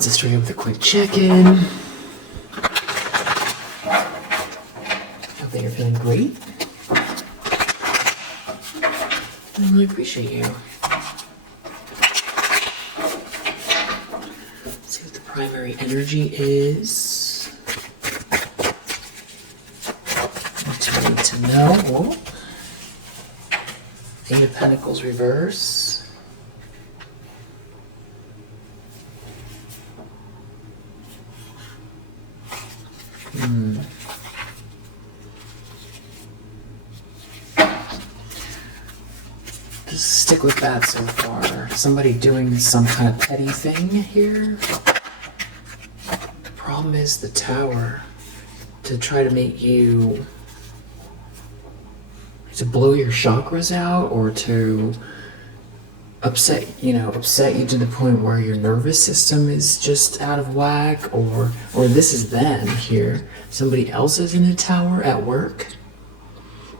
let's just start with a quick check-in. Hope that you're feeling great. I really appreciate you. Let's see what the primary energy is. What do we need to know? Oh. Eight of Pentacles reverse. Just stick with that so far. Somebody doing some kind of petty thing here. The problem is the Tower. To try to make you... to blow your chakras out, or to upset you to the point where your nervous system is just out of whack, or this is them here. Somebody else is in the Tower at work.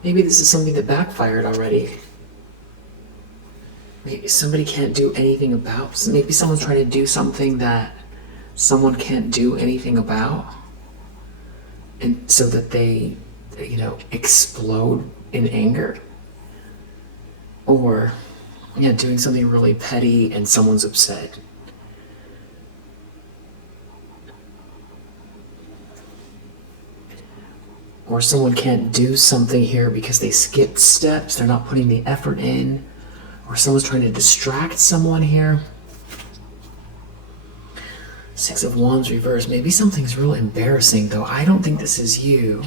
Maybe this is something that backfired already. Maybe somebody can't do anything about. Maybe someone's trying to do something that someone can't do anything about, and so that they, explode in anger. Or, doing something really petty and someone's upset. Or someone can't do something here because they skipped steps, they're not putting the effort in. Or someone's trying to distract someone here. Six of Wands reverse. Maybe something's real embarrassing, though. I don't think this is you.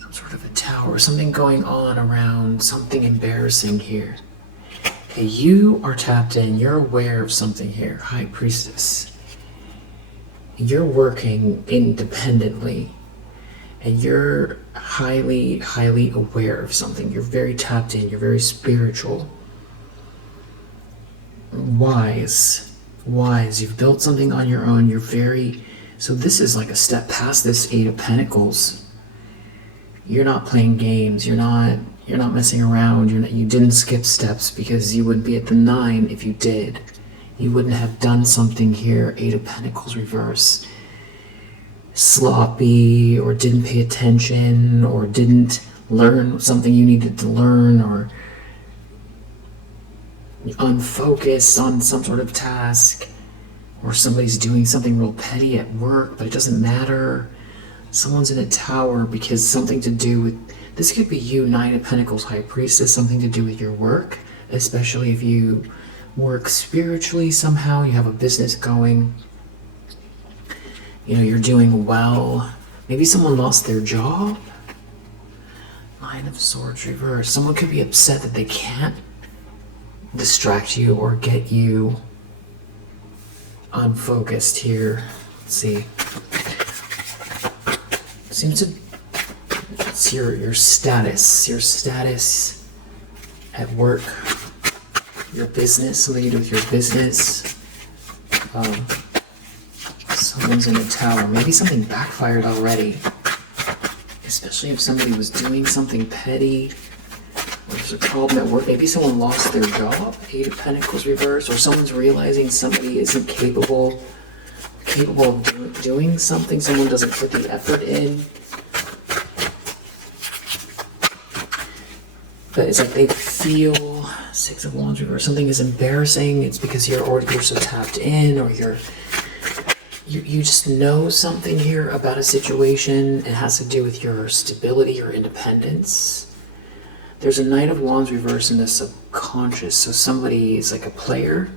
Some sort of a Tower, something going on around something embarrassing here. Okay, you are tapped in. You're aware of something here. High Priestess. You're working independently. And you're highly, highly aware of something. You're very tapped in. You're very spiritual. Wise. You've built something on your own. You're very... So this is like a step past this Eight of Pentacles. You're not playing games. You're not messing around. You didn't skip steps, because you wouldn't be at the 9 if you did. You wouldn't have done something here. Eight of Pentacles reverse. Sloppy, or didn't pay attention, or didn't learn something you needed to learn, or unfocused on some sort of task, or somebody's doing something real petty at work, but it doesn't matter. Someone's in a Tower because something to do with, this could be you, Nine of Pentacles, High Priestess, something to do with your work, especially if you work spiritually somehow, you have a business going. You're doing well. Maybe someone lost their job. Nine of Swords reverse. Someone could be upset that they can't distract you or get you unfocused here. Let's see. Seems to... It's your status. Your status at work. Your business. Something to do with your business. Someone's in a Tower. Maybe something backfired already. Especially if somebody was doing something petty. Or there's a problem at work. Maybe someone lost their job. Eight of Pentacles reverse. Or someone's realizing somebody isn't capable of doing something. Someone doesn't put the effort in. But it's like they feel... Six of Wands reverse. Something is embarrassing. It's because you're so tapped in, or you just know something here about a situation. It has to do with your stability, your independence. There's a Knight of Wands reverse in the subconscious. So somebody is like a player.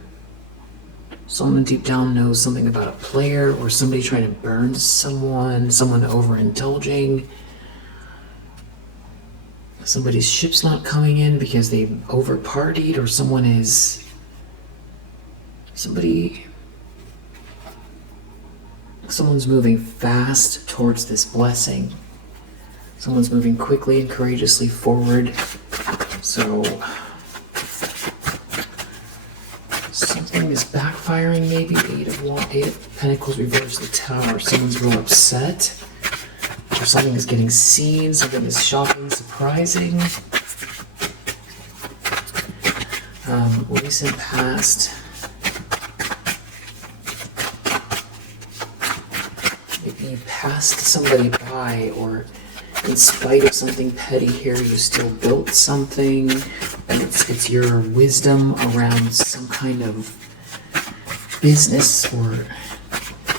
Someone deep down knows something about a player, or somebody trying to burn someone overindulging. Somebody's ship's not coming in because they've over-partied, or someone's moving fast towards this blessing. Someone's moving quickly and courageously forward. So something is backfiring maybe. Eight of Pentacles reverse the Tower. Someone's real upset. Or something is getting seen. Something is shocking, surprising. Recent past. passed somebody by, or in spite of something petty here, you still built something, and it's your wisdom around some kind of business, or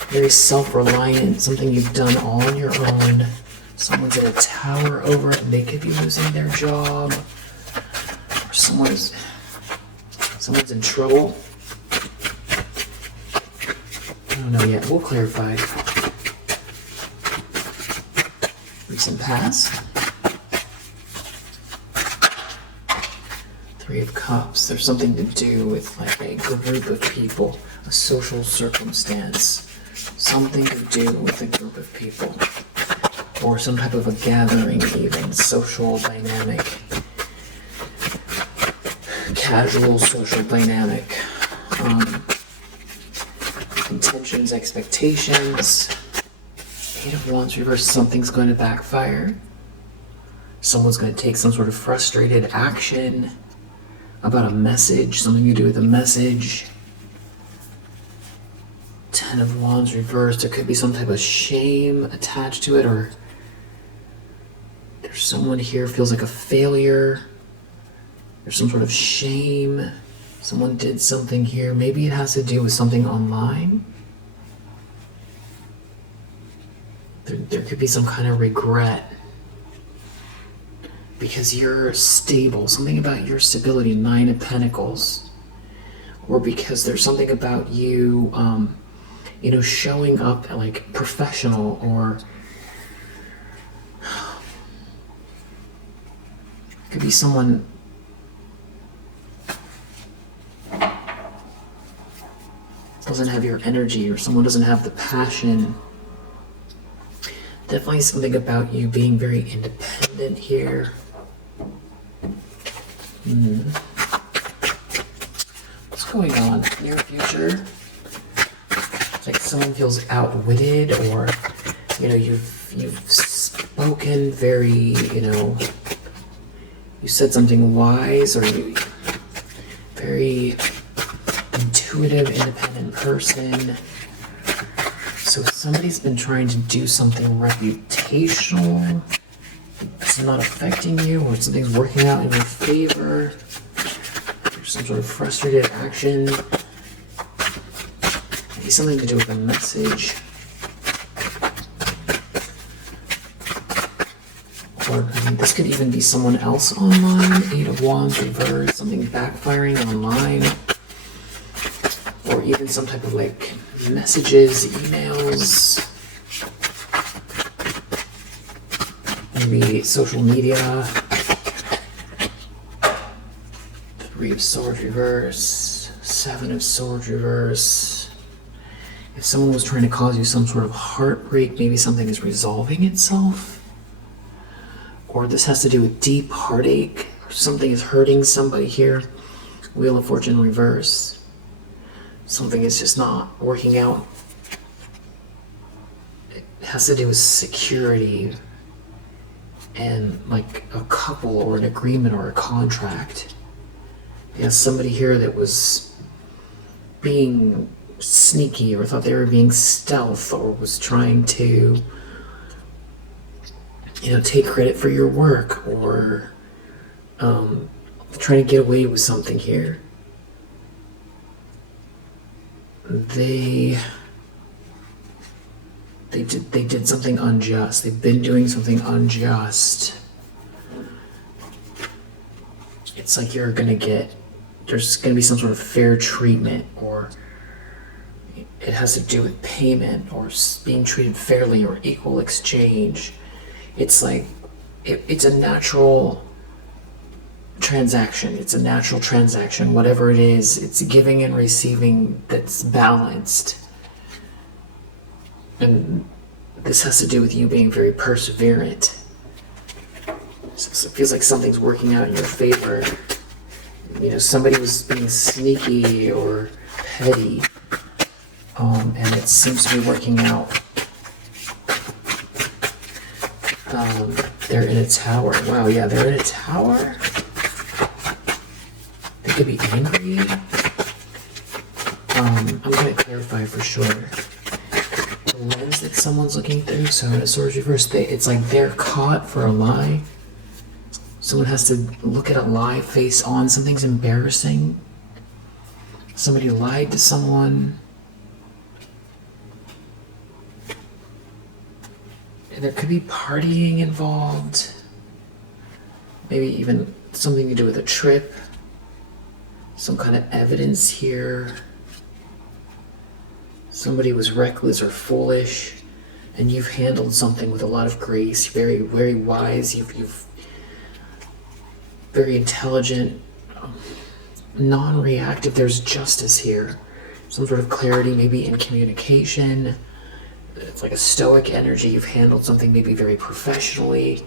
very self-reliant, something you've done all on your own. Someone's in a tower over it and they could be losing their job, or someone's in trouble. I don't know yet. We'll clarify. Recent past. Three of Cups. There's something to do with like a group of people, a social circumstance, something to do with a group of people, or some type of a gathering, even social dynamic, casual social dynamic, intentions, expectations. Eight of Wands reversed. Something's going to backfire. Someone's going to take some sort of frustrated action about a message, something to do with a message. Ten of Wands reversed. There could be some type of shame attached to it, or there's someone here feels like a failure. There's some sort of shame. Someone did something here. Maybe it has to do with something online. There could be some kind of regret because you're stable, something about your stability, Nine of Pentacles, or because there's something about you, showing up like professional, or it could be someone doesn't have your energy, or someone doesn't have the passion. Definitely something about you being very independent here. What's going on? Near future? It's like someone feels outwitted, or you've spoken very, you said something wise, or you very intuitive, independent person. So somebody's been trying to do something reputational. It's not affecting you, or something's working out in your favor. There's some sort of frustrated action. Maybe something to do with a message. Or this could even be someone else online. Eight of Wands reversed. Something backfiring online. Or even some type of like messages, emails, maybe social media. Three of Swords reverse, Seven of Swords reverse. If someone was trying to cause you some sort of heartbreak, maybe something is resolving itself. Or this has to do with deep heartache. Something is hurting somebody here. Wheel of Fortune reverse. Something is just not working out. It has to do with security and like a couple, or an agreement, or a contract. There's somebody here that was being sneaky, or thought they were being stealth, or was trying to take credit for your work, or trying to get away with something here. They did something unjust. They've been doing something unjust. It's like there's gonna be some sort of fair treatment, or it has to do with payment, or being treated fairly, or equal exchange. It's like it's a natural transaction. It's a natural transaction. Whatever it is, it's giving and receiving that's balanced. And this has to do with you being very perseverant. So it feels like something's working out in your favor. Somebody was being sneaky or petty, and it seems to be working out. They're in a tower. Wow, yeah, they're in a tower. They could be angry. I'm going to clarify for sure. the lens that someone's looking through. So in a Swords reverse, it's like they're caught for a lie. Someone has to look at a lie face on. Something's embarrassing. Somebody lied to someone. And there could be partying involved. Maybe even something to do with a trip. Some kind of evidence here. Somebody was reckless or foolish, and you've handled something with a lot of grace. Very, very wise. You've very intelligent, non-reactive. There's justice here. Some sort of clarity, maybe in communication. It's like a stoic energy. You've handled something maybe very professionally.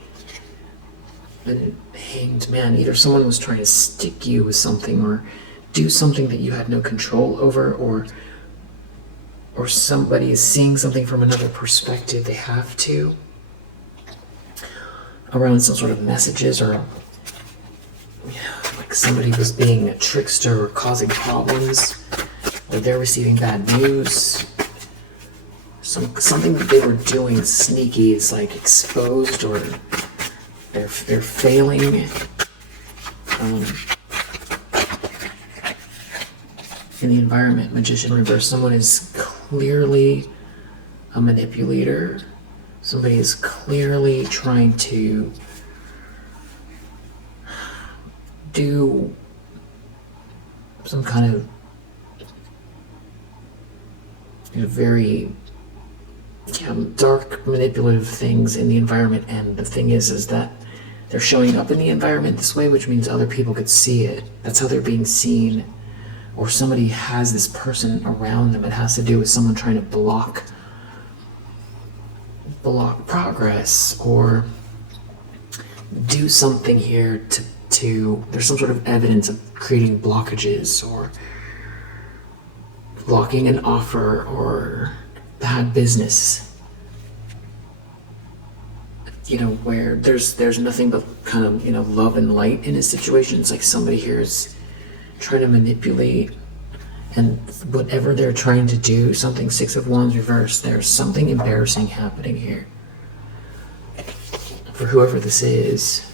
And Hanged Man, either someone was trying to stick you with something or do something that you had no control over, or somebody is seeing something from another perspective. They have to. Around some sort of messages, or like somebody was being a trickster or causing problems, or they're receiving bad news. Something that they were doing sneaky is like exposed, or they're failing. In the environment, Magician reverse, someone is clearly a manipulator. Somebody is clearly trying to do some kind of very dark manipulative things in the environment. And the thing is that they're showing up in the environment this way, which means other people could see it. That's how they're being seen. Or somebody has this person around them. It has to do with someone trying to block progress, or do something here to there's some sort of evidence of creating blockages, or blocking an offer, or bad business. Where there's nothing but kind of love and light in a situation. It's like somebody here is trying to manipulate, and whatever they're trying to do, something. Six of Wands reversed, there's something embarrassing happening here for whoever this is.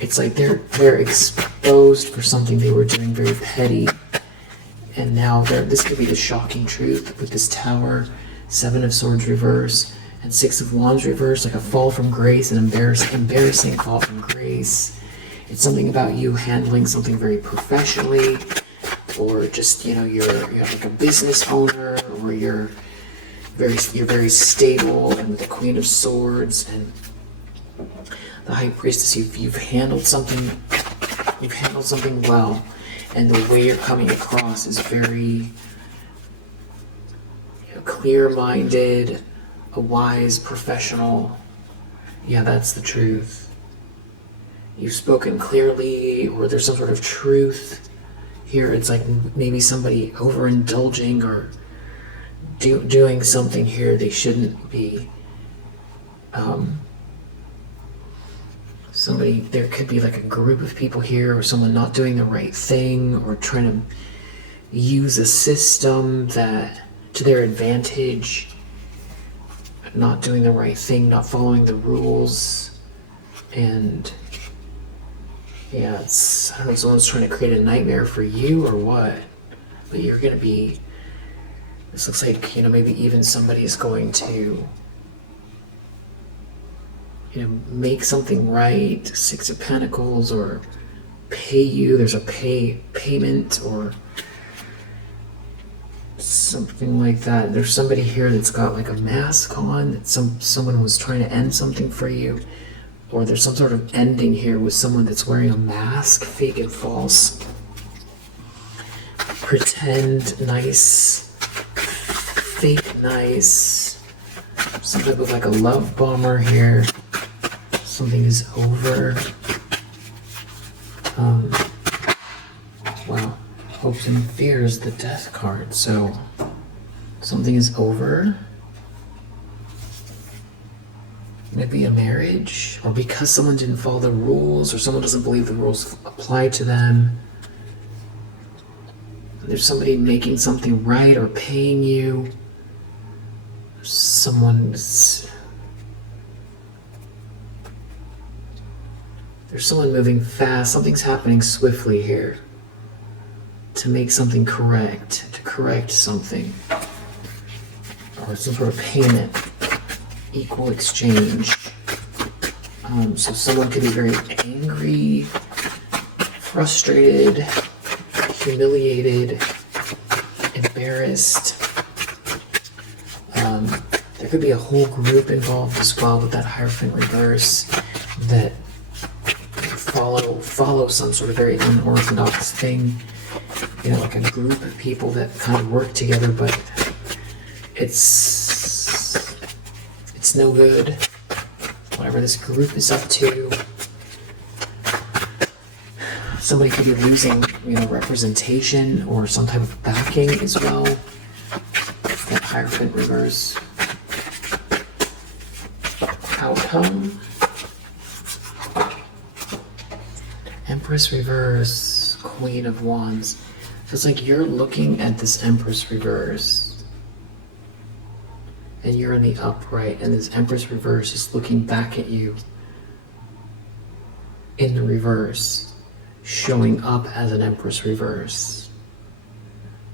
It's like they're exposed for something they were doing very petty, and now this could be the shocking truth with this Tower, Seven of Swords reverse, and Six of Wands reverse, like a fall from grace, an embarrassing fall from grace. It's something about you handling something very professionally, or just you're like a business owner, or you're very stable, and with the Queen of Swords and the High Priestess, you've handled something well, and the way you're coming across is very clear-minded, a wise professional. Yeah, that's the truth. You've spoken clearly, or there's some sort of truth here. It's like maybe somebody overindulging or doing something here they shouldn't be. There could be like a group of people here, or someone not doing the right thing, or trying to use a system that to their advantage, not doing the right thing, not following the rules. And yeah, I don't know if someone's trying to create a nightmare for you or what, but you're going to be, this looks like, maybe even somebody is going to, make something right, Six of Pentacles, or pay you. There's a payment or something like that. There's somebody here that's got like a mask on, that someone was trying to end something for you. Or there's some sort of ending here with someone that's wearing a mask, fake and false. Pretend nice, fake nice. Some type of like a love bomber here. Something is over. Wow. Hopes and fears, the Death card. So something is over. Maybe a marriage, or because someone didn't follow the rules, or someone doesn't believe the rules apply to them. There's somebody making something right or paying you. there's someone moving fast. Something's happening swiftly here to make something correct, to correct something, or some sort of payment, equal exchange. So someone could be very angry, frustrated, humiliated, embarrassed. There could be a whole group involved as well with that Hierophant reverse that follow some sort of very unorthodox thing. You know, like a group of people that kind of work together, but it's no good. Whatever this group is up to. Somebody could be losing, representation or some type of backing as well. That Hierophant reverse. Outcome. Empress reverse, Queen of Wands. So it's like you're looking at this Empress reverse and you're in the upright, and this Empress reverse is looking back at you in the reverse, showing up as an Empress reverse.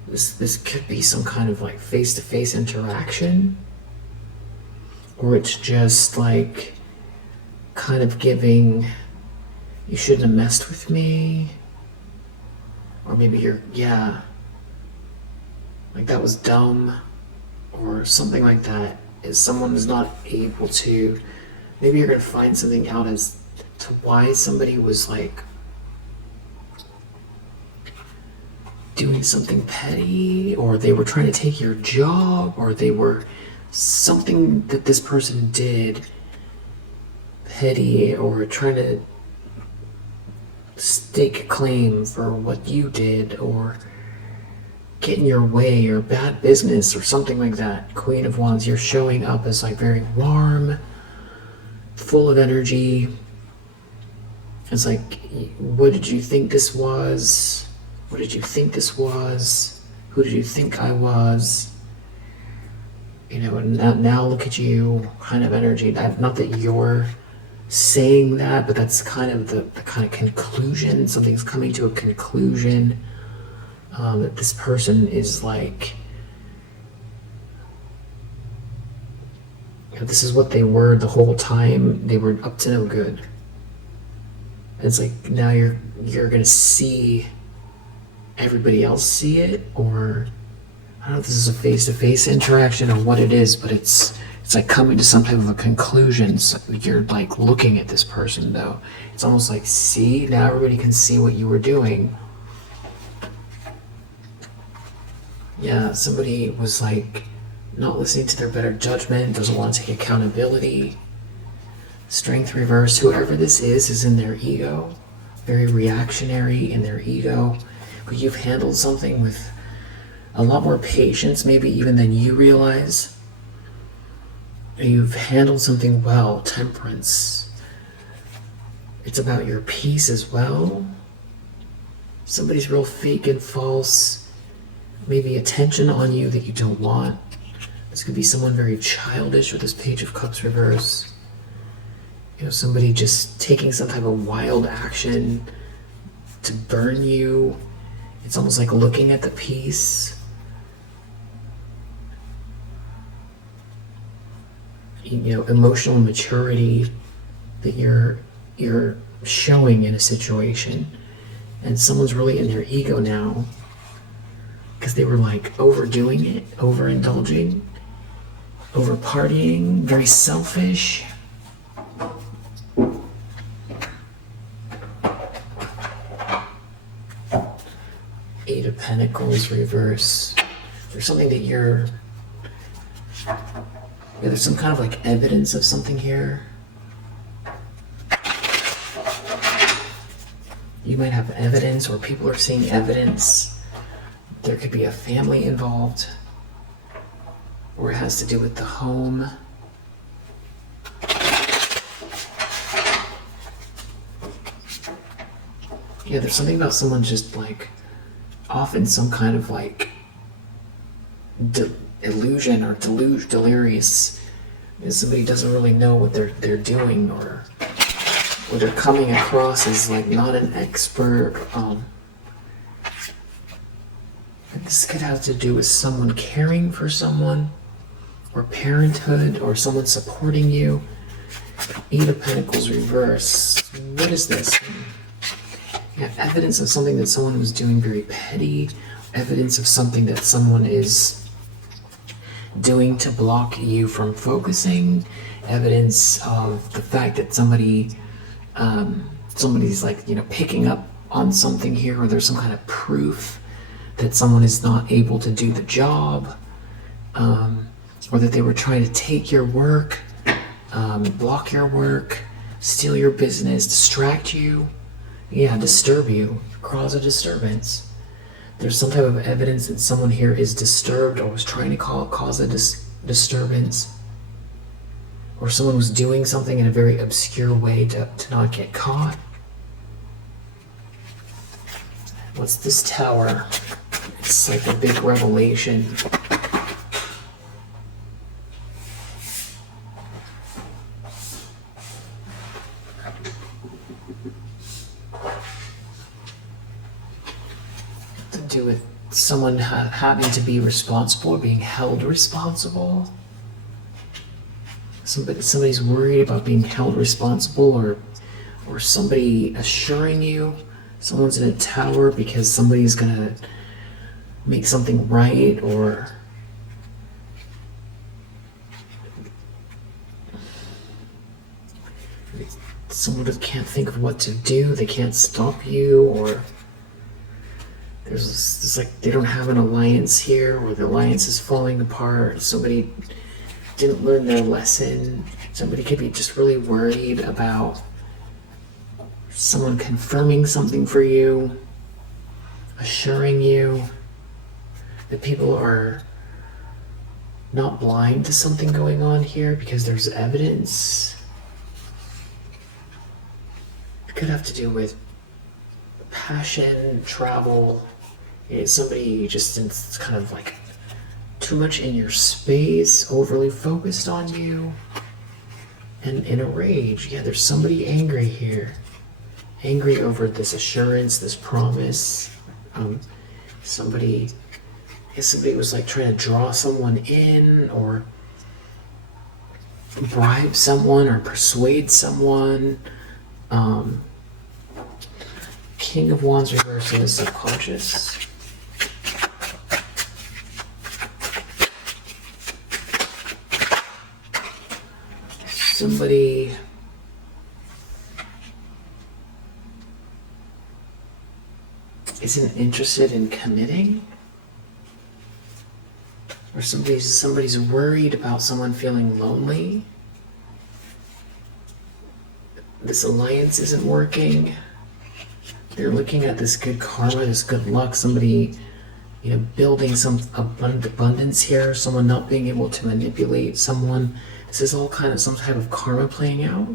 This could be some kind of like face-to-face interaction, or it's just like kind of giving, you shouldn't have messed with me. Or maybe like that was dumb, or something like that. Is someone is not able to, maybe you're going to find something out as to why somebody was like doing something petty, or they were trying to take your job, or they were something that this person did petty, or trying to stake a claim for what you did, or get in your way, or bad business, or something like that. Queen of Wands, you're showing up as like very warm, full of energy. It's like, what did you think this was? What did you think this was? Who did you think I was? Now look at you kind of energy. Not that you're saying that, but that's kind of the kind of conclusion. Something's coming to a conclusion, that this person is like, this is what they were the whole time. They were up to no good. And it's like now you're gonna see everybody else see it, or I don't know if this is a face-to-face interaction or what it is, but it's like coming to some type of a conclusion. So you're like looking at this person though. It's almost like, see, now everybody can see what you were doing. Yeah, somebody was like not listening to their better judgment, doesn't want to take accountability. Strength reverse, whoever this is in their ego, very reactionary in their ego. But you've handled something with a lot more patience, maybe even than you realize. You've handled something well. Temperance. It's about your peace as well. Somebody's real fake and false. Maybe attention on you that you don't want. This could be someone very childish with this Page of Cups reverse. Somebody just taking some type of wild action to burn you. It's almost like looking at the piece. Emotional maturity that you're showing in a situation, and someone's really in their ego now because they were like overdoing it, overindulging, over partying, very selfish. Eight of Pentacles reverse. There's something that there's some kind of like evidence of something here. You might have evidence, or people are seeing evidence. There could be a family involved, or it has to do with the home. Yeah, there's something about someone just like off in some kind of like illusion or delirious. Somebody doesn't really know what they're doing, or what they're coming across as like not an expert. This could have to do with someone caring for someone, or parenthood, or someone supporting you. Eight of Pentacles reverse. What is this? Yeah, evidence of something that someone was doing very petty. Evidence of something that someone is doing to block you from focusing. Evidence of the fact that somebody's like, picking up on something here, or there's some kind of proof that someone is not able to do the job, or that they were trying to take your work, block your work, steal your business, distract you, disturb you, cause a disturbance. There's some type of evidence that someone here is disturbed, or was trying to cause a disturbance, or someone was doing something in a very obscure way to not get caught. What's this Tower? It's like a big revelation. To do with someone having to be responsible, or being held responsible. Somebody's worried about being held responsible, or somebody assuring you. Someone's in a tower because somebody's gonna make something right, or someone that can't think of what to do. They can't stop you, or there's like they don't have an alliance here, or the alliance is falling apart. Somebody didn't learn their lesson. Somebody could be just really worried about someone confirming something for you, assuring you that people are not blind to something going on here because there's evidence. It could have to do with passion, travel. Somebody just is kind of like too much in your space, overly focused on you, and in a rage. There's somebody angry here. Angry over this assurance, this promise. Somebody was like trying to draw someone in, or bribe someone, or persuade someone. King of Wands reversed in the subconscious. Somebody isn't interested in committing, or somebody's worried about someone feeling lonely. This alliance isn't working. They're looking at this good karma, this good luck, somebody building some abundance here, someone not being able to manipulate someone. This is all kind of some type of karma playing out.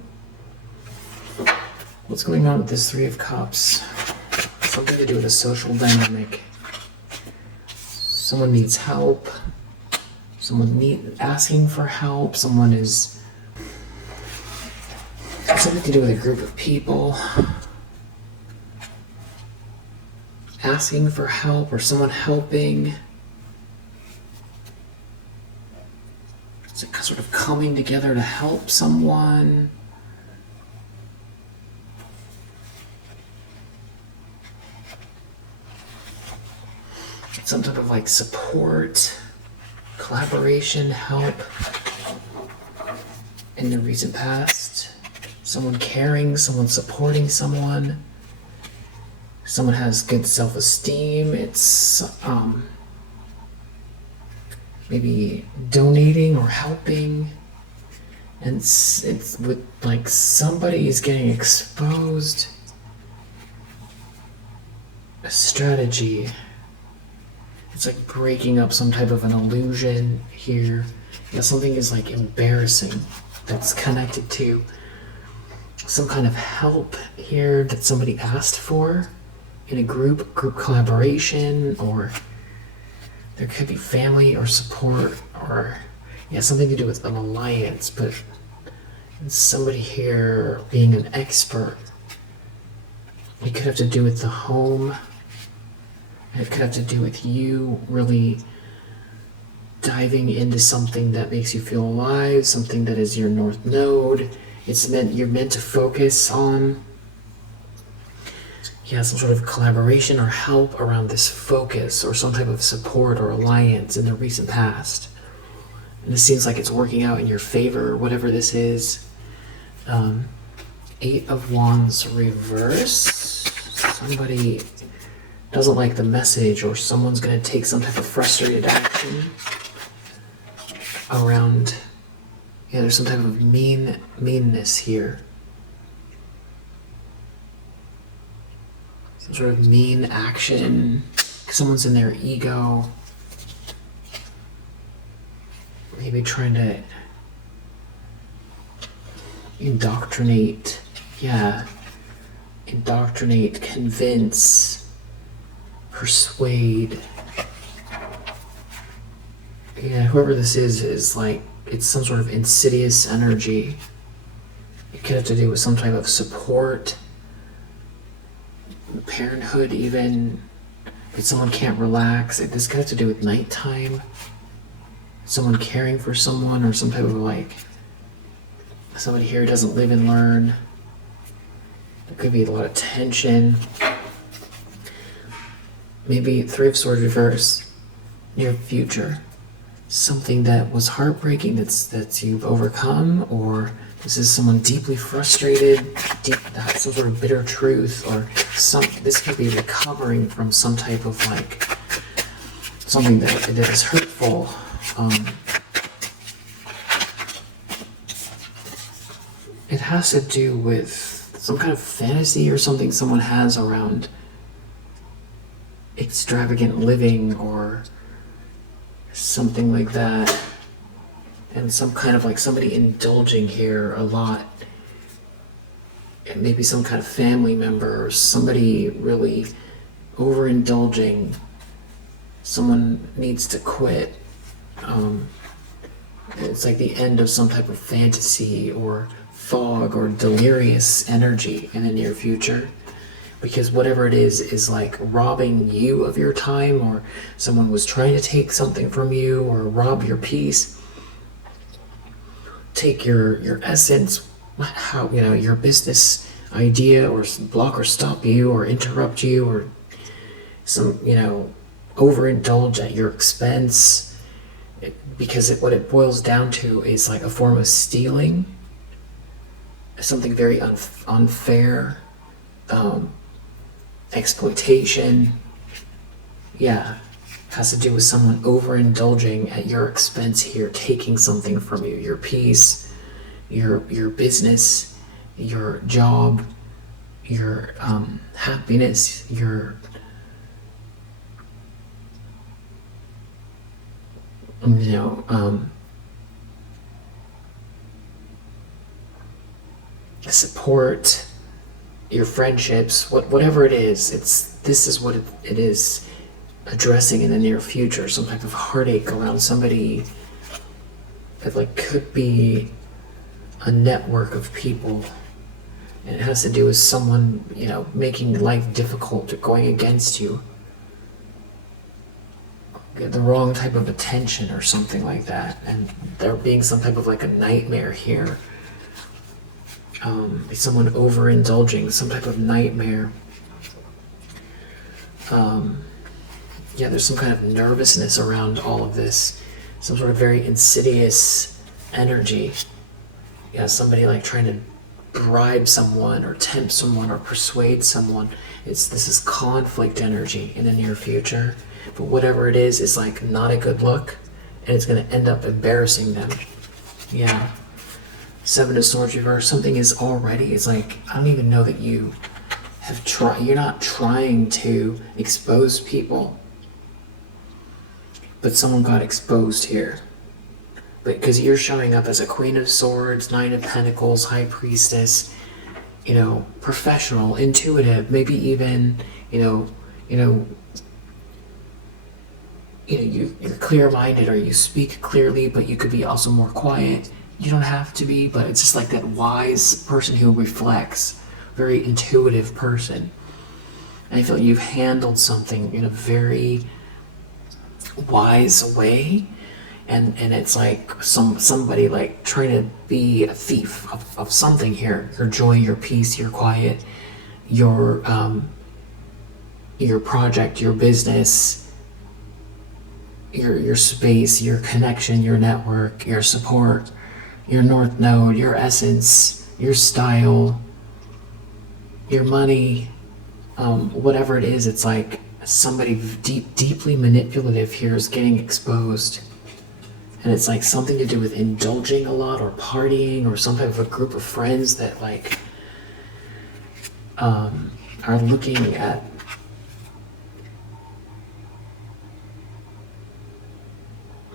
What's going on with this Three of Cups? Something to do with a social dynamic. Someone needs help. Someone asking for help. Someone is... something to do with a group of people. Asking for help, or someone helping. It's like sort of coming together to help someone. Some type of like support, collaboration, help in the recent past. Someone caring, someone supporting someone. Someone has good self-esteem. It's maybe donating or helping. And it's with like somebody is getting exposed. A strategy. It's like breaking up some type of an illusion here. Something is like embarrassing that's connected to some kind of help here that somebody asked for in a group collaboration, or There could be family or support, or something to do with an alliance, but somebody here being an expert. It could have to do with the home. It could have to do with you really diving into something that makes you feel alive, something that is your north node. You're meant to focus on some sort of collaboration or help around this focus, or some type of support or alliance in the recent past. And this seems like it's working out in your favor, whatever this is. 8 of Wands reverse. Somebody doesn't like the message, or someone's going to take some type of frustrated action around, there's some type of meanness here. Some sort of mean action. Someone's in their ego. Maybe trying to indoctrinate, convince, persuade. Whoever this is like, it's some sort of insidious energy. It could have to do with some type of support, parenthood even. If someone can't relax, this could have to do with nighttime. Someone caring for someone, or some type of somebody here who doesn't live and learn. There could be a lot of tension. Maybe 3 of Swords reverse, near future. Something that was heartbreaking that you've overcome, or this is someone deeply frustrated, some sort of bitter truth, or this could be recovering from some type of something that is hurtful. It has to do with some kind of fantasy or something someone has around extravagant living, or something like that. And some kind of somebody indulging here a lot. And maybe some kind of family member, or somebody really overindulging. Someone needs to quit. It's like the end of some type of fantasy or fog or delirious energy in the near future. Because whatever it is robbing you of your time, or someone was trying to take something from you, or rob your peace, take your essence, your business idea, or block or stop you, or interrupt you, or overindulge at your expense. Because what it boils down to is a form of stealing, something very unfair, exploitation. Has to do with someone overindulging at your expense here, taking something from you, your peace, your business, your job, your happiness, your support, your friendships, whatever it is. This is what it is addressing in the near future. Some type of heartache around somebody that could be a network of people, and it has to do with someone making life difficult or going against you. Get the wrong type of attention or something like that, and there being some type of a nightmare here. Someone overindulging, some type of nightmare. There's some kind of nervousness around all of this, some sort of very insidious energy. Somebody trying to bribe someone, or tempt someone, or persuade someone. This is conflict energy in the near future. But whatever it is not a good look, and it's going to end up embarrassing them. 7 of Swords reverse. Something is already, I don't even know that you have tried. You're not trying to expose people, but someone got exposed here. Because you're showing up as a Queen of Swords, 9 of Pentacles, High Priestess, professional, intuitive, maybe even, you you're clear-minded, or you speak clearly, but you could be also more quiet. You don't have to be, but it's just like that wise person who reflects, very intuitive person. And I feel like you've handled something in a very wise way, and it's like somebody like trying to be a thief of something here. Your joy, your peace, your quiet, your project, your business, your space, your connection, your network, your support, your north node, your essence, your style, your money, whatever it is. It's like somebody deeply manipulative here is getting exposed. And it's like something to do with indulging a lot, or partying, or some type of a group of friends that like are looking at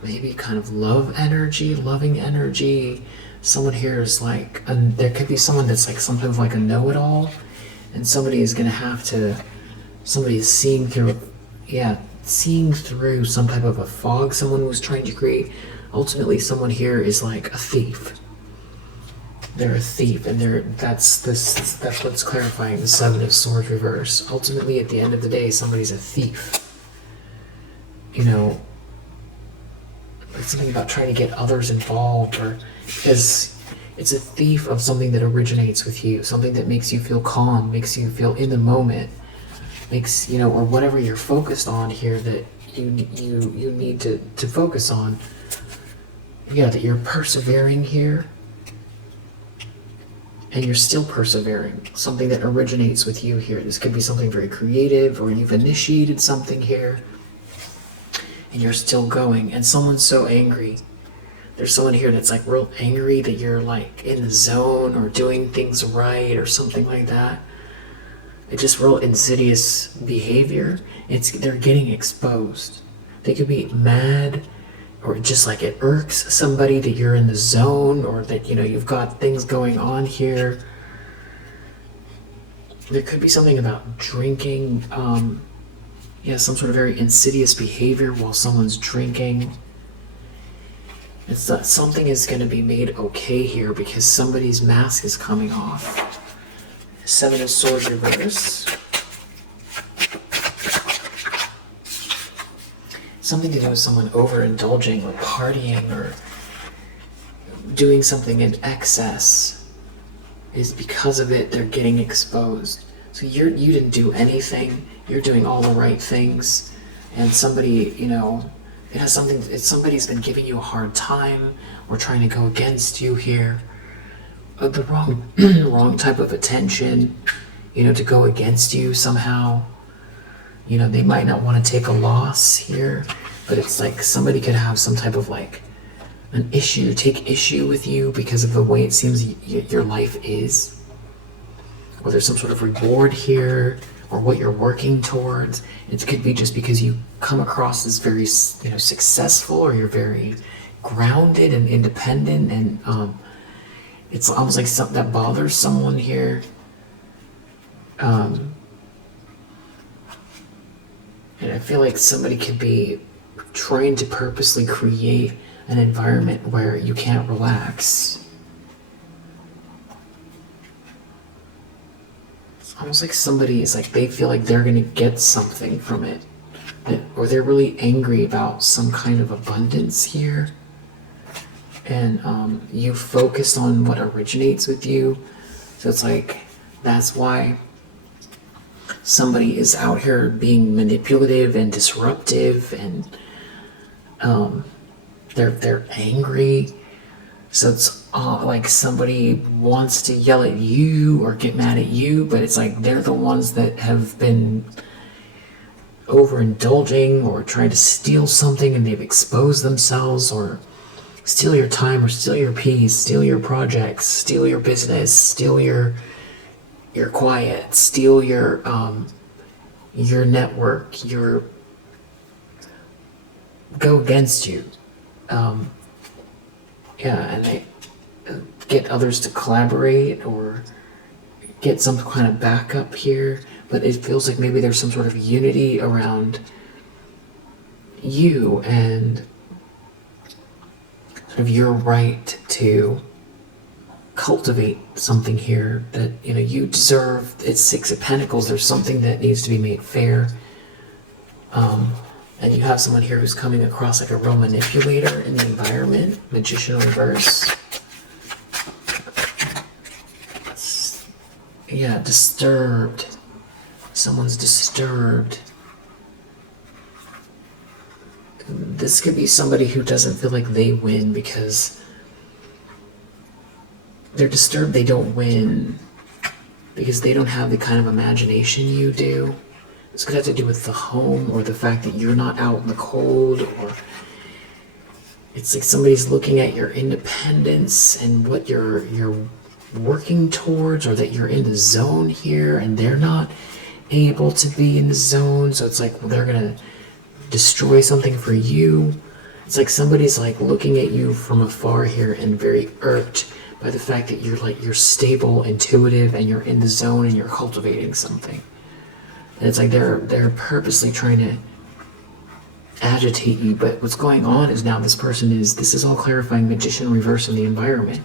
maybe kind of loving energy. Someone here is like, there could be someone that's like some type of like a know-it-all, and somebody is going to have to, somebody is seeing through some type of a fog someone was trying to create. Ultimately, someone here is like a thief. They're a thief, and that's what's clarifying the Seven of Swords reverse. Ultimately, at the end of the day, somebody's a thief. You know, it's something about trying to get others involved, or because it's a thief of something that originates with you, something that makes you feel calm, makes you feel in the moment, makes, you know, or whatever you're focused on here that you need to focus on. Yeah, that you're persevering here, and you're still persevering. Something that originates with you here. This could be something very creative, or you've initiated something here, and you're still going. And someone's so angry. There's someone here that's like real angry that you're like in the zone, or doing things right, or something like that. It's just real insidious behavior. They're getting exposed. They could be mad, or just like it irks somebody that you're in the zone, or that, you know, you've got things going on here. There could be something about drinking, some sort of very insidious behavior while someone's drinking. It's that something is going to be made okay here because somebody's mask is coming off. Seven of Swords reverse. Something to do with someone overindulging, or partying, or doing something in excess. Is because of it, they're getting exposed. So you didn't do anything. You're doing all the right things, and somebody, you know, somebody's been giving you a hard time, or trying to go against you here. The wrong type of attention, you know, to go against you somehow. You know, they might not want to take a loss here, but it's like somebody could have some type of like take issue with you because of the way it seems your life is. Or there's some sort of reward here, or what you're working towards. It could be just because you come across as very, you know, successful, or you're very grounded and independent, and it's almost like something that bothers someone here. And I feel like somebody could be trying to purposely create an environment where you can't relax. It's almost like somebody is like, they feel like they're going to get something from it. Or they're really angry about some kind of abundance here. And you focus on what originates with you. So it's like, that's why somebody is out here being manipulative and disruptive, and they're angry. So it's like somebody wants to yell at you or get mad at you, but it's like they're the ones that have been overindulging or trying to steal something, and they've exposed themselves, or steal your time, or steal your peace, steal your projects, steal your business, steal your quiet, steal your network, go against you. And they get others to collaborate, or get some kind of backup here, but it feels like maybe there's some sort of unity around you and sort of your right to cultivate something here that, you know, you deserve. It's Six of Pentacles. There's something that needs to be made fair. And you have someone here who's coming across like a real manipulator in the environment. Magician reverse. Yeah, disturbed. Someone's disturbed. This could be somebody who doesn't feel like they win because they're disturbed. They don't win because they don't have the kind of imagination you do. This could have to do with the home or the fact that you're not out in the cold, or it's like somebody's looking at your independence and what you're working towards, or that you're in the zone here and they're not able to be in the zone. So it's like, well, they're gonna destroy something for you. It's like somebody's like looking at you from afar here and very irked by the fact that you're stable, intuitive, and you're in the zone and you're cultivating something. And it's like they're purposely trying to agitate you. But what's going on is now this is all clarifying Magician reverse in the environment.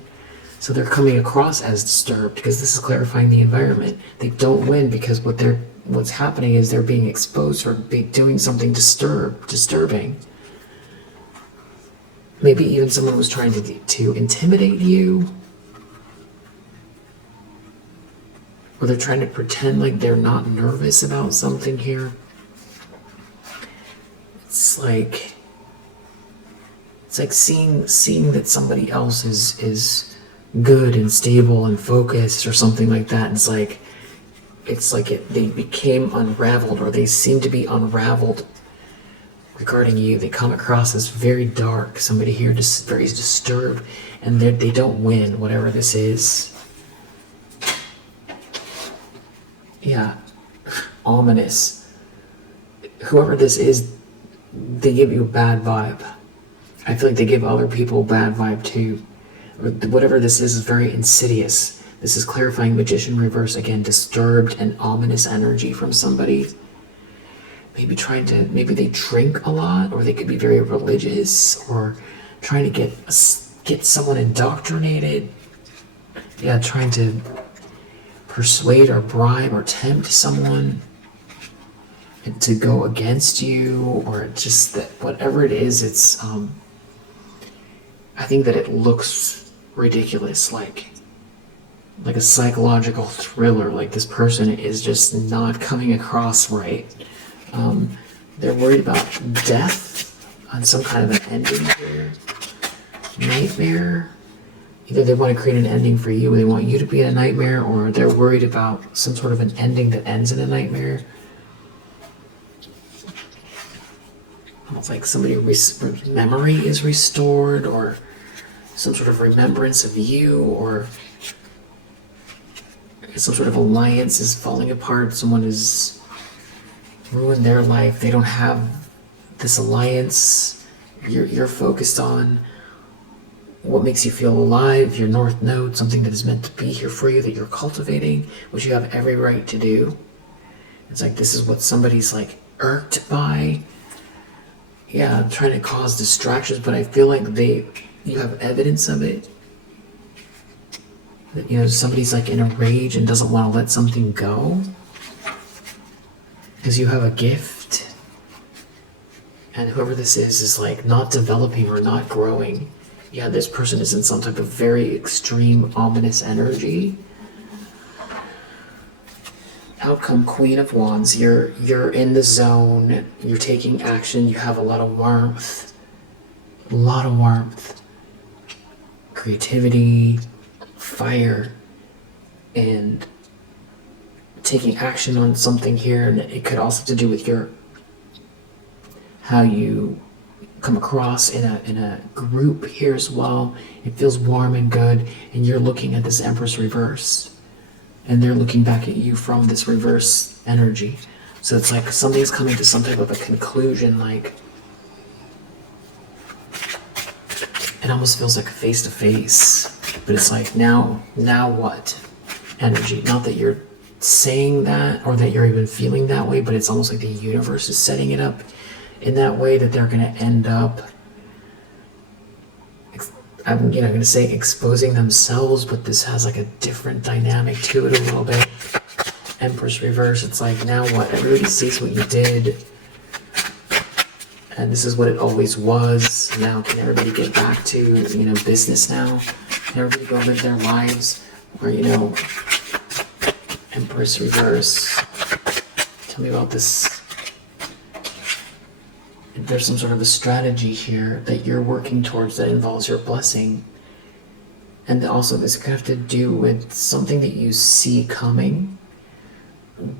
So they're coming across as disturbed because this is clarifying the environment. They don't win because what's happening is they're being exposed or doing something disturbing. Maybe even someone was trying to intimidate you. Or they're trying to pretend like they're not nervous about something here. It's like seeing that somebody else is good and stable and focused or something like that. They became unraveled, or they seem to be unraveled regarding you. They come across as very dark. Somebody here just very disturbed, and they don't win, whatever this is. Yeah, ominous. Whoever this is, they give you a bad vibe. I feel like they give other people a bad vibe too. Whatever this is very insidious. This is clarifying Magician reverse again, disturbed and ominous energy from somebody. Maybe they drink a lot, or they could be very religious, or trying to get someone indoctrinated. Yeah, trying to persuade or bribe or tempt someone to go against you, or just that whatever it is, it's I think that it looks ridiculous, like a psychological thriller. Like this person is just not coming across right. They're worried about death on some kind of an ending here. Nightmare. Either they want to create an ending for you, or they want you to be in a nightmare, or they're worried about some sort of an ending that ends in a nightmare. Almost like somebody's memory is restored, or some sort of remembrance of you, or some sort of alliance is falling apart. Someone has ruined their life. They don't have this alliance. You're focused on what makes you feel alive, your North Node, something that is meant to be here for you, that you're cultivating, which you have every right to do. It's like this is what somebody's like irked by. Yeah, trying to cause distractions, but I feel like you have evidence of it. That, you know, somebody's like in a rage and doesn't want to let something go. Because you have a gift. And whoever this is like not developing or not growing. Yeah, this person is in some type of very extreme, ominous energy. Outcome, Queen of Wands. You're in the zone. You're taking action. You have a lot of warmth. A lot of warmth. Creativity. Fire. And taking action on something here. And it could also have to do with how you come across in a group here as well. It feels warm and good, and you're looking at this Empress reverse, and they're looking back at you from this reverse energy. So it's like something's coming to some type of a conclusion. Like it almost feels like a face-to-face, but it's like now what energy. Not that you're saying that or that you're even feeling that way, but it's almost like the universe is setting it up. in that way that they're going to end up, I'm going to say exposing themselves, but this has like a different dynamic to it a little bit. Empress reverse, it's like, now what? Everybody sees what you did, and this is what it always was. Now can everybody get back to, business now? Can everybody go live their lives? Or, Empress reverse. Tell me about this. There's some sort of a strategy here that you're working towards that involves your blessing. And also this could have to do with something that you see coming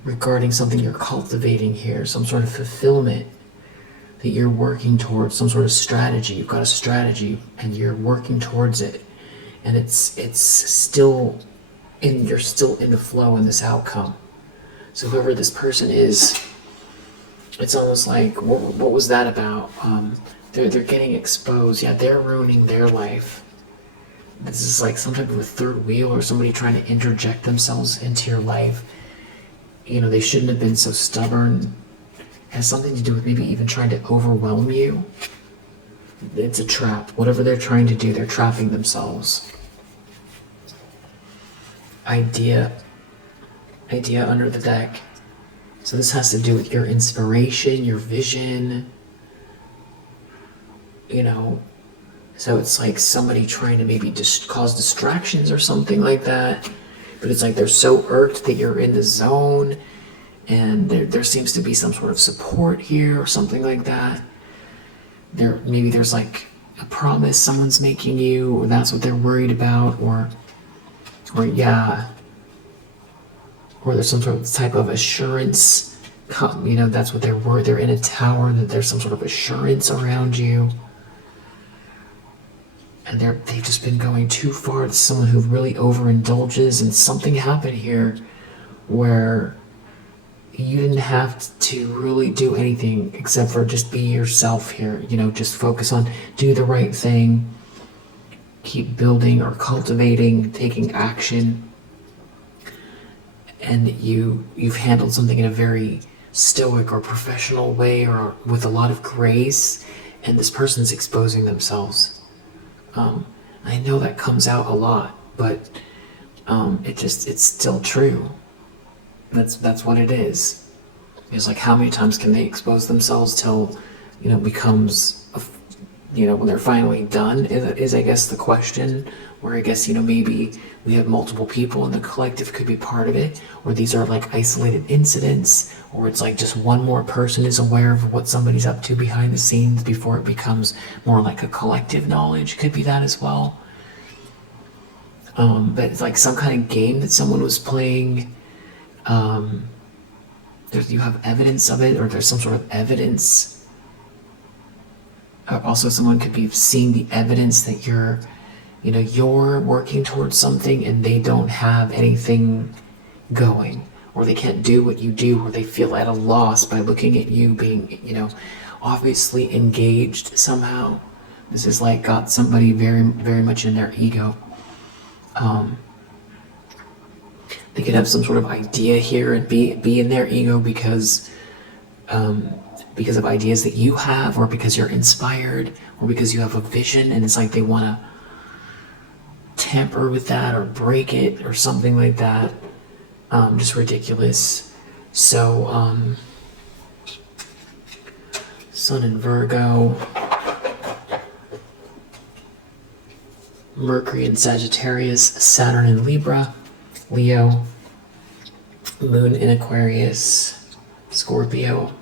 regarding something you're cultivating here, some sort of fulfillment that you're working towards, some sort of strategy. You've got a strategy and you're working towards it. And it's still you're still in the flow in this outcome. So whoever this person is, it's almost like, what was that about? They're getting exposed. Yeah, they're ruining their life. This is like some type of a third wheel or somebody trying to interject themselves into your life. They shouldn't have been so stubborn. It has something to do with maybe even trying to overwhelm you. It's a trap. Whatever they're trying to do, they're trapping themselves. Idea under the deck. So this has to do with your inspiration, your vision. So it's like somebody trying to maybe just cause distractions or something like that. But it's like they're so irked that you're in the zone, and there seems to be some sort of support here or something like that. Maybe there's like a promise someone's making you, or that's what they're worried about, or there's some sort of type of assurance. That's what they're worried. They're in a tower, that there's some sort of assurance around you. And they've just been going too far. It's someone who really overindulges, and something happened here where you didn't have to really do anything except for just be yourself here. Just focus on do the right thing, keep building or cultivating, taking action. And you've handled something in a very stoic or professional way, or with a lot of grace, and this person's exposing themselves. I know that comes out a lot, but it's still true. That's what it is. It's like, how many times can they expose themselves till becomes when they're finally done is I guess the question. Where I guess maybe we have multiple people in the collective could be part of it, or these are like isolated incidents, or it's like just one more person is aware of what somebody's up to behind the scenes before it becomes more like a collective knowledge. Could be that as well. But it's like some kind of game that someone was playing. You have evidence of it, or there's some sort of evidence. Also, someone could be seeing the evidence that you're working towards something and they don't have anything going, or they can't do what you do, or they feel at a loss by looking at you being, obviously engaged somehow. This is like got somebody very, very much in their ego. They could have some sort of idea here and be in their ego because of ideas that you have, or because you're inspired, or because you have a vision, and it's like they want to tamper with that or break it or something like that. Just ridiculous. So Sun in Virgo, Mercury in Sagittarius, Saturn in Libra, Leo, Moon in Aquarius, Scorpio.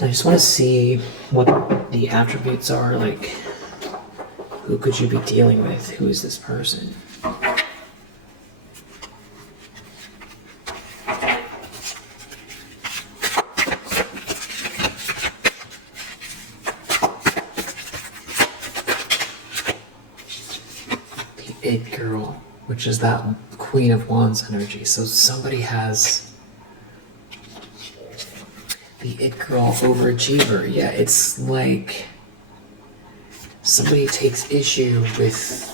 I just want to see what the attributes are, like who could you be dealing with? Who is this person? The It Girl, which is that Queen of Wands energy. So somebody has the It Girl overachiever. Yeah, it's like somebody takes issue with,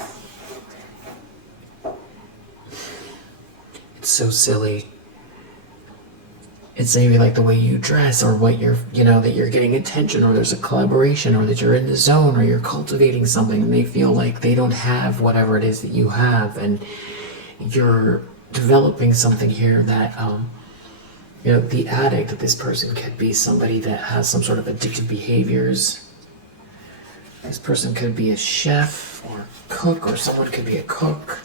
it's so silly. It's maybe like the way you dress, or what you're, that you're getting attention, or there's a collaboration, or that you're in the zone, or you're cultivating something, and they feel like they don't have whatever it is that you have, and you're developing something here that, the addict, that this person could be somebody that has some sort of addictive behaviors. This person could be a chef or a cook, or someone could be a cook,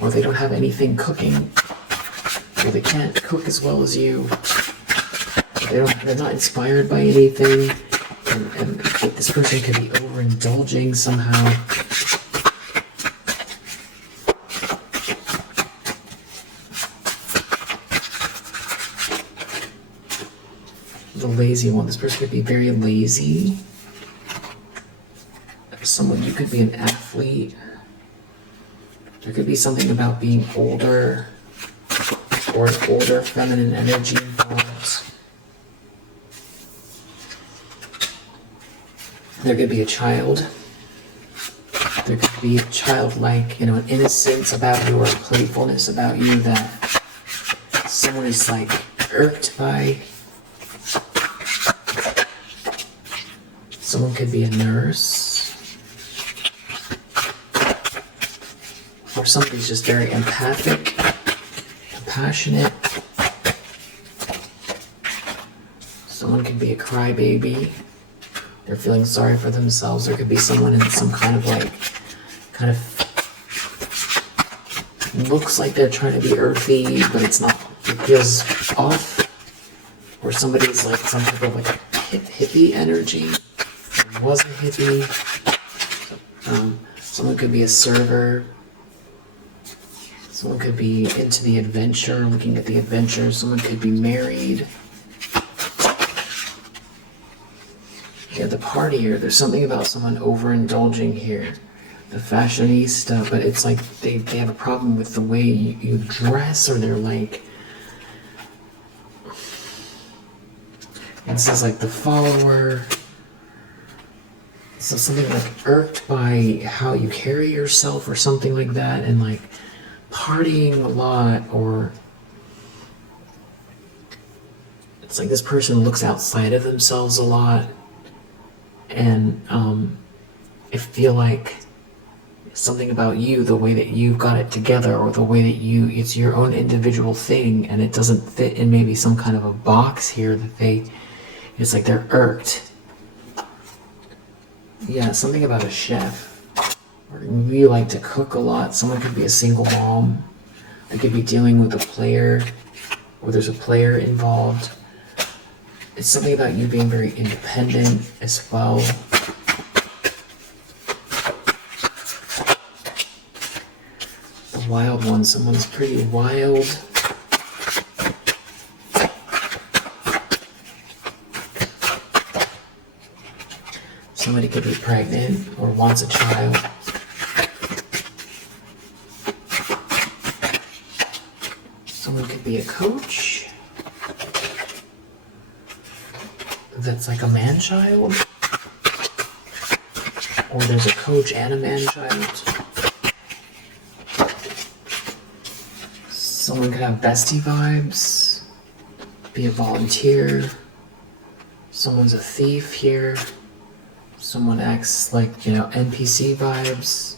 or they don't have anything cooking, or they can't cook as well as you. They're not inspired by anything, and this person could be overindulging somehow. The lazy one. This person could be very lazy. You could be an athlete. There could be something about being older, or an older feminine energy involved. There could be a child. There could be a childlike, an innocence about you, or a playfulness about you that someone is like irked by. Someone could be a nurse. Or somebody's just very empathic, compassionate. Someone could be a crybaby. They're feeling sorry for themselves. There could be someone in some kind of looks like they're trying to be earthy, but it's not. It feels off. Or somebody's like some type of like hippie energy. Was a hippie. Someone could be a server. Someone could be into the adventure, looking at the adventure. Someone could be married. Yeah, the partier. There's something about someone overindulging here. The fashionista, but it's like they have a problem with the way you dress, or they're like... This is like the follower. So something like irked by how you carry yourself, or something like that, and like partying a lot, or it's like this person looks outside of themselves a lot, and I feel like something about you, the way that you've got it together, or the way that it's your own individual thing, and it doesn't fit in maybe some kind of a box here that it's like they're irked. Yeah, something about a chef. Or you like to cook a lot. Someone could be a single mom. They could be dealing with a player, or there's a player involved. It's something about you being very independent as well. The wild one. Someone's pretty wild. Somebody could be pregnant or wants a child. Someone could be a coach. That's like a man-child. Or there's a coach and a man-child. Someone could have bestie vibes. Be a volunteer. Someone's a thief here. Someone acts like, NPC vibes.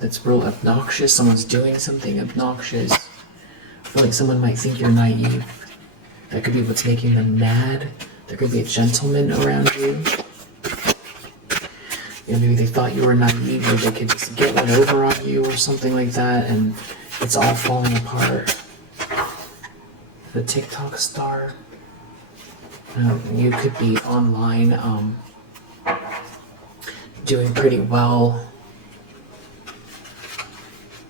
That's real obnoxious. Someone's doing something obnoxious. I feel like someone might think you're naive. That could be what's making them mad. There could be a gentleman around you. Maybe they thought you were naive, or they could just get one over on you or something like that, and it's all falling apart. The TikTok star. You could be online, doing pretty well.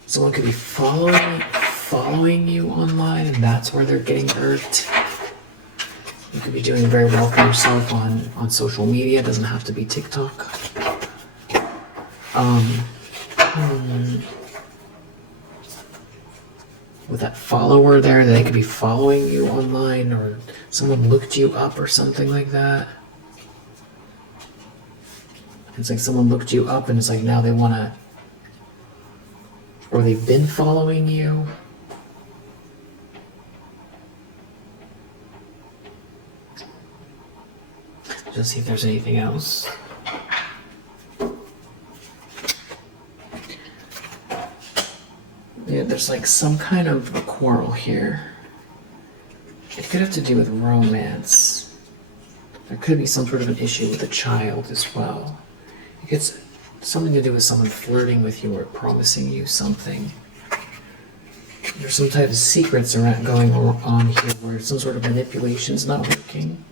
Someone could be following you online, and that's where they're getting irked. You could be doing very well for yourself on social media. It doesn't have to be TikTok. With that follower there, they could be following you online, or someone looked you up or something like that. It's like someone looked you up, and it's like now they want to, or they've been following you. Let's see if there's anything else. Yeah, there's like some kind of a quarrel here. It could have to do with romance. There could be some sort of an issue with a child as well. It gets something to do with someone flirting with you or promising you something. There's some type of secrets around going on here where some sort of manipulation's not working.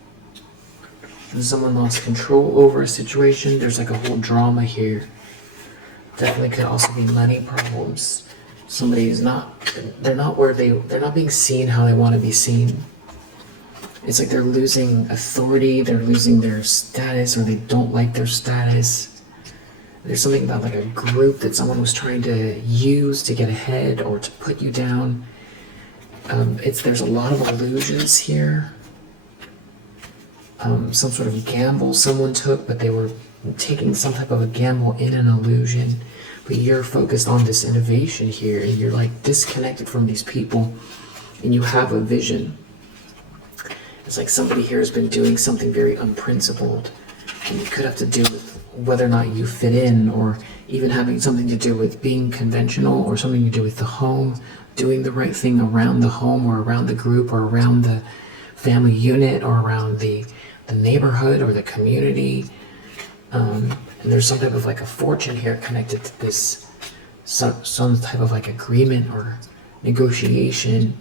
And someone lost control over a situation. There's like a whole drama here. Definitely could also be money problems. Somebody's they're not being seen how they want to be seen. It's like they're losing authority, they're losing their status, or they don't like their status. There's something about like a group that someone was trying to use to get ahead or to put you down. There's a lot of illusions here. Some sort of gamble someone took, but they were taking some type of a gamble in an illusion. But you're focused on this innovation here, and you're like disconnected from these people, and you have a vision. It's like somebody here has been doing something very unprincipled, and it could have to do with whether or not you fit in, or even having something to do with being conventional, or something to do with the home, doing the right thing around the home, or around the group, or around the family unit, or around the neighborhood or the community. And there's some type of like a fortune here connected to this, some type of like agreement or negotiation.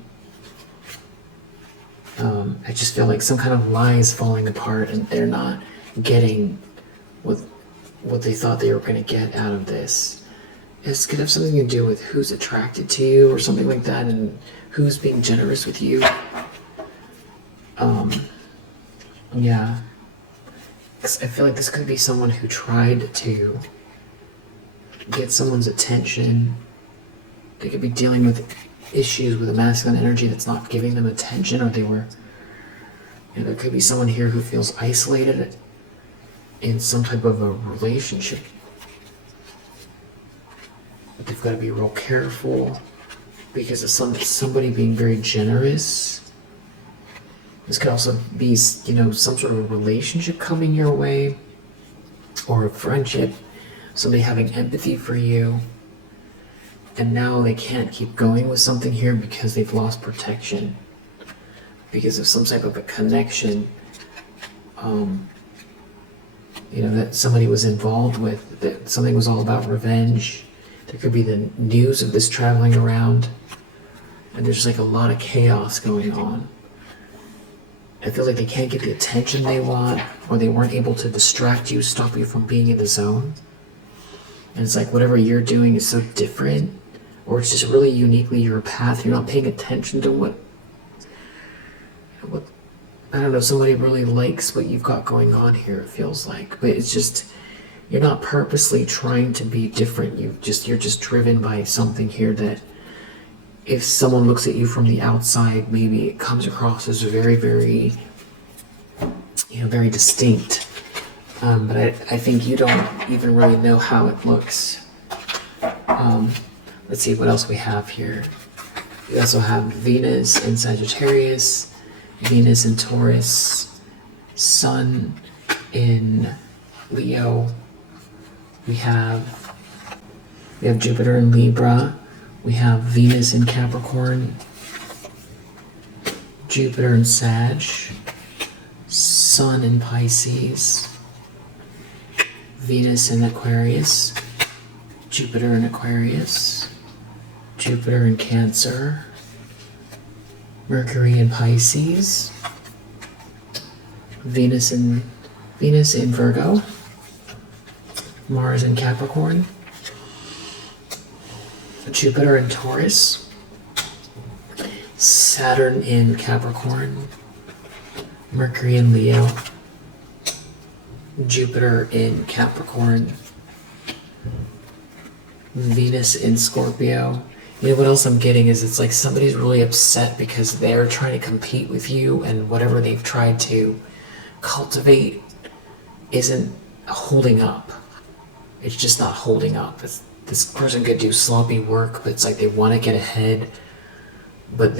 I just feel like some kind of lie is falling apart, and they're not getting what they thought they were going to get out of this. It could have something to do with who's attracted to you or something like that, and who's being generous with you. Yeah. I feel like this could be someone who tried to get someone's attention. They could be dealing with issues with a masculine energy that's not giving them attention, or there could be someone here who feels isolated in some type of a relationship. But they've got to be real careful because of somebody being very generous. This could also be, some sort of a relationship coming your way, or a friendship, somebody having empathy for you, and now they can't keep going with something here because they've lost protection, because of some type of a connection, that somebody was involved with, that something was all about revenge. There could be the news of this traveling around, and there's like a lot of chaos going on. I feel like they can't get the attention they want, or they weren't able to distract you, stop you from being in the zone. And it's like whatever you're doing is so different, or it's just really uniquely your path. You're not paying attention to what I don't know, somebody really likes what you've got going on here, it feels like. But it's just, you're not purposely trying to be different. You're just driven by something here that if someone looks at you from the outside, maybe it comes across as very, very, very distinct. But I think you don't even really know how it looks. Let's see what else we have here. We also have Venus in Sagittarius, Venus in Taurus, Sun in Leo. We have Jupiter in Libra. We have Venus in Capricorn, Jupiter in Sag, Sun in Pisces, Venus in Aquarius, Jupiter in Aquarius, Jupiter in Cancer, Mercury in Pisces, Venus in Virgo, Mars in Capricorn, Jupiter in Taurus, Saturn in Capricorn, Mercury in Leo, Jupiter in Capricorn, Venus in Scorpio. What else I'm getting is it's like somebody's really upset because they're trying to compete with you, and whatever they've tried to cultivate isn't holding up. It's just not holding up. This person could do sloppy work, but it's like they want to get ahead, but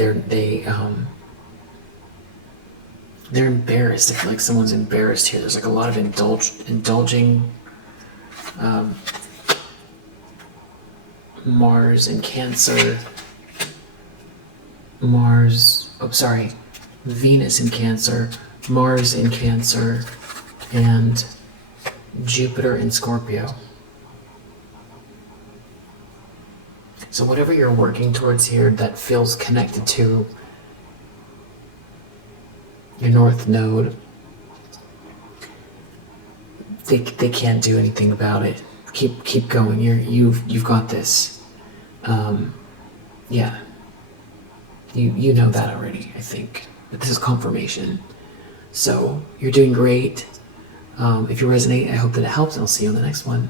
They're embarrassed. I feel like someone's embarrassed here. There's like a lot of indulging. Mars in Cancer. Venus in Cancer, Mars in Cancer, and Jupiter in Scorpio. So whatever you're working towards here that feels connected to your North Node, they can't do anything about it. Keep going. You've got this. Yeah. You know that already, I think. But this is confirmation. So you're doing great. If you resonate, I hope that it helps, and I'll see you on the next one.